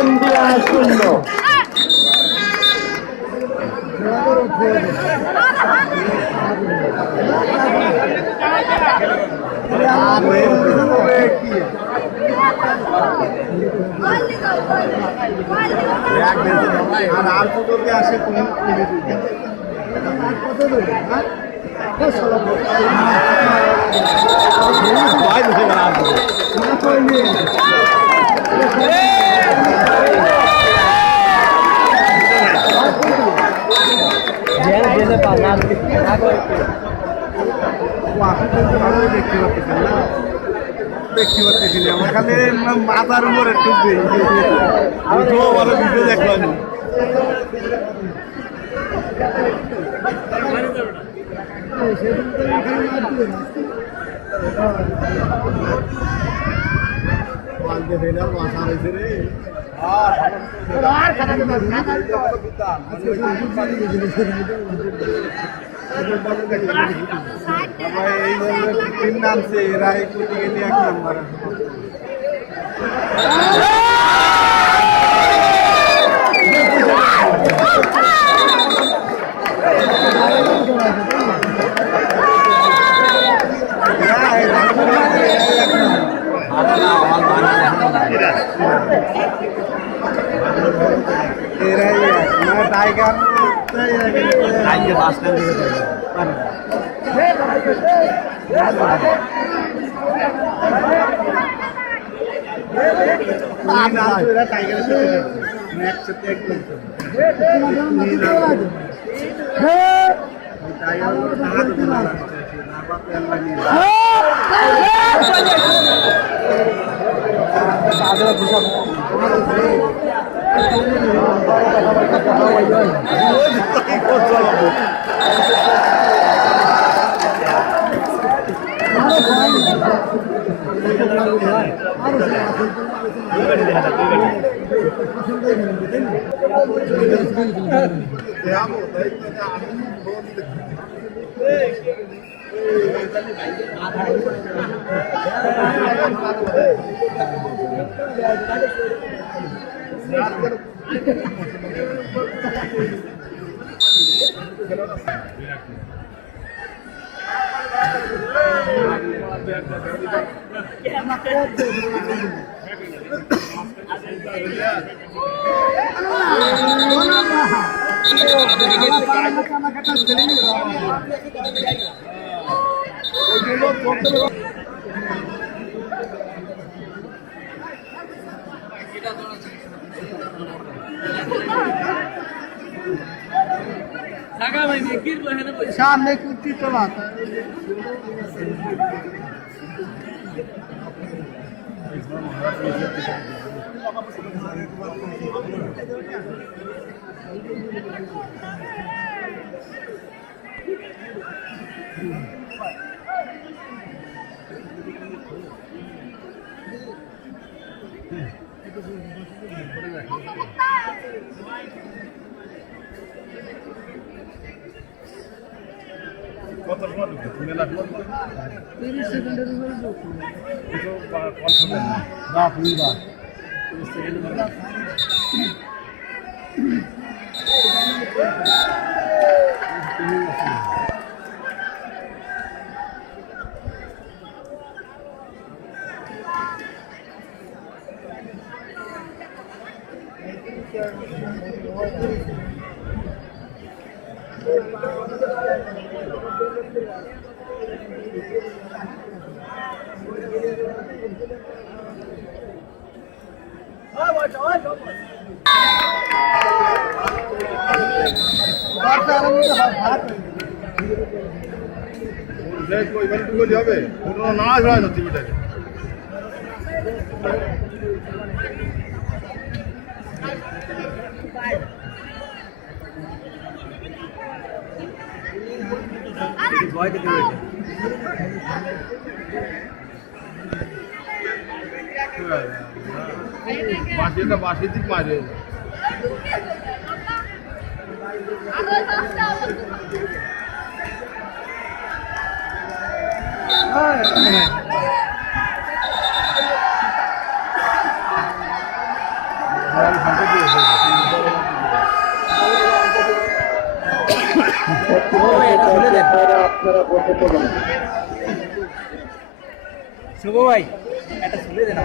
India 0। আর কতকে আসে তুমি দেখতে পাচ্ছি না আমার খালি মাথার উপরে টুকবে বড় ভিডিও দেখলাম বাসা হয়েছে রে এই নামছে এরা এই কোটি গেলে 1 নাম্বার टाइगर टाइगर पास कर टाइगर से मैच से एकदम सामने कुर्ती चलाता কত সময় ঢুকবে মেলা 30 সেকেন্ডের উপরে ঢুকবে কিছু কনফার্ম না পুরা 30 সেকেন্ডের হবে না যাচ্ছে বেটাকে ভয় দিতে হয়েছে বাসিটা বাসি দিক মারে আপনারা বসে পড়ুন। শুভ ভাই একটা শুনে দেন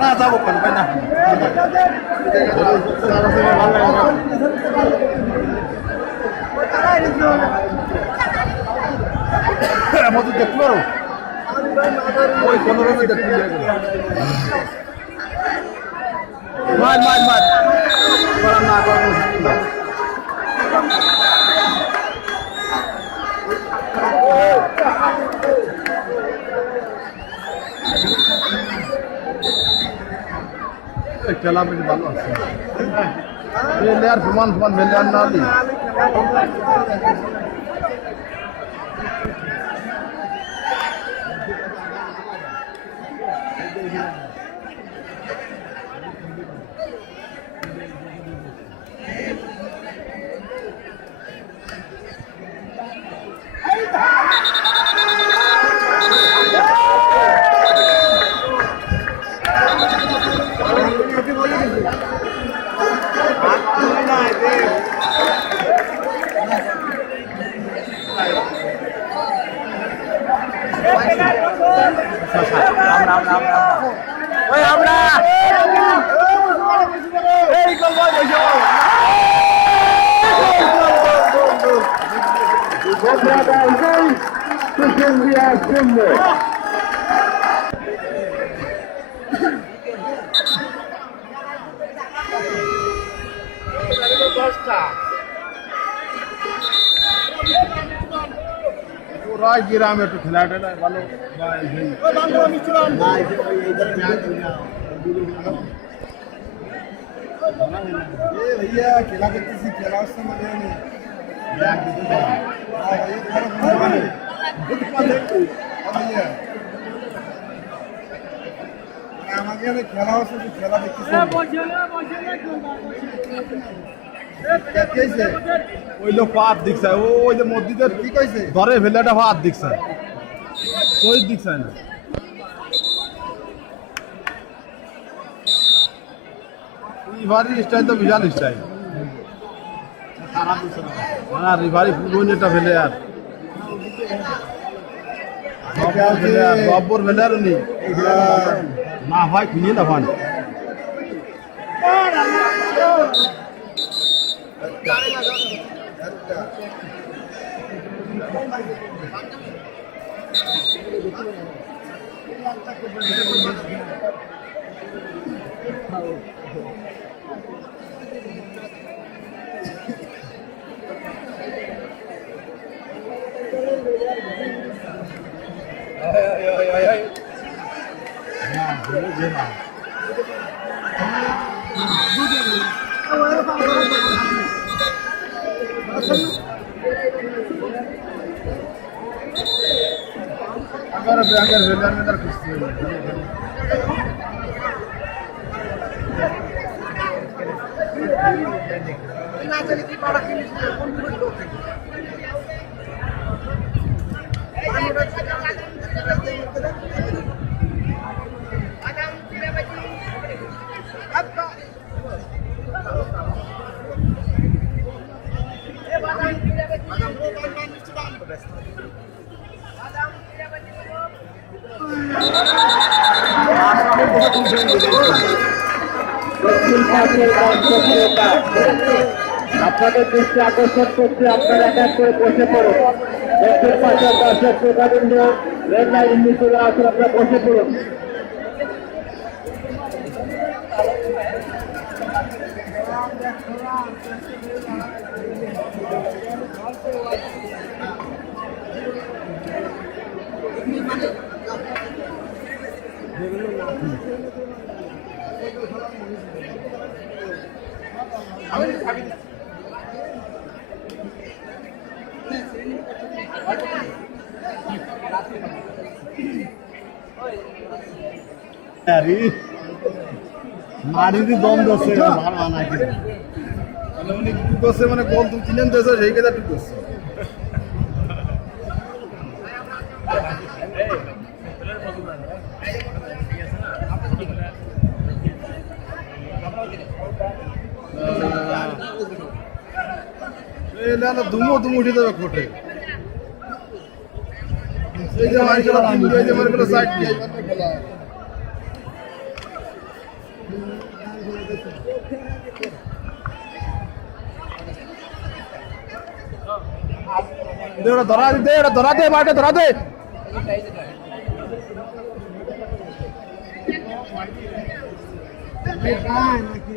না যাবো কেন ভাই না মতো দেখলো ওই কোনো রকম দেখলো মার মার মার না খেলা বেশ ভালো আছে মেলে আর সমান সমান মেলে আর না গ্রামে একটু খেলাটা ভালো भैया खेला करते खेला আমাকে খেলা হচ্ছে খেলা দেখতেছি ওই লোক হাত দিকছে ওই যে মসজিদের কি কইছে ধরে ফেলেটা হাত দিকছে ওই দিকছে না রিভারি স্টাইল তো বিশাল স্টাইল না রিভারি ফুটবল এটা ফেলে আর বব্বর ফেলে আর নি না হয় কিনে না ভান अगर अगर वेदर में दर कुछ ना चली की पाड़ा की আপনাদের দৃষ্টি আকর্ষণ করতে আপনারা এক এক করে বসে পড়ুন। দক্ষিণ পাশের দর্শক প্রধান রেড লাইন নিচে আসলে আপনারা বসে পড়ুন। মারিদি দম দছে ভালো নাকি মানে উনি কি করছে মানে বল তুমি কিনেন দেছো সেই কথা ঠিক করছে। এই না দুমো উঠে যাবে কোটে এই যে মাইকেলা তুমি এই যে মাইকেলা সাইড দিয়ে খেলা ধরা দে মাঠে ধরা দে নাকি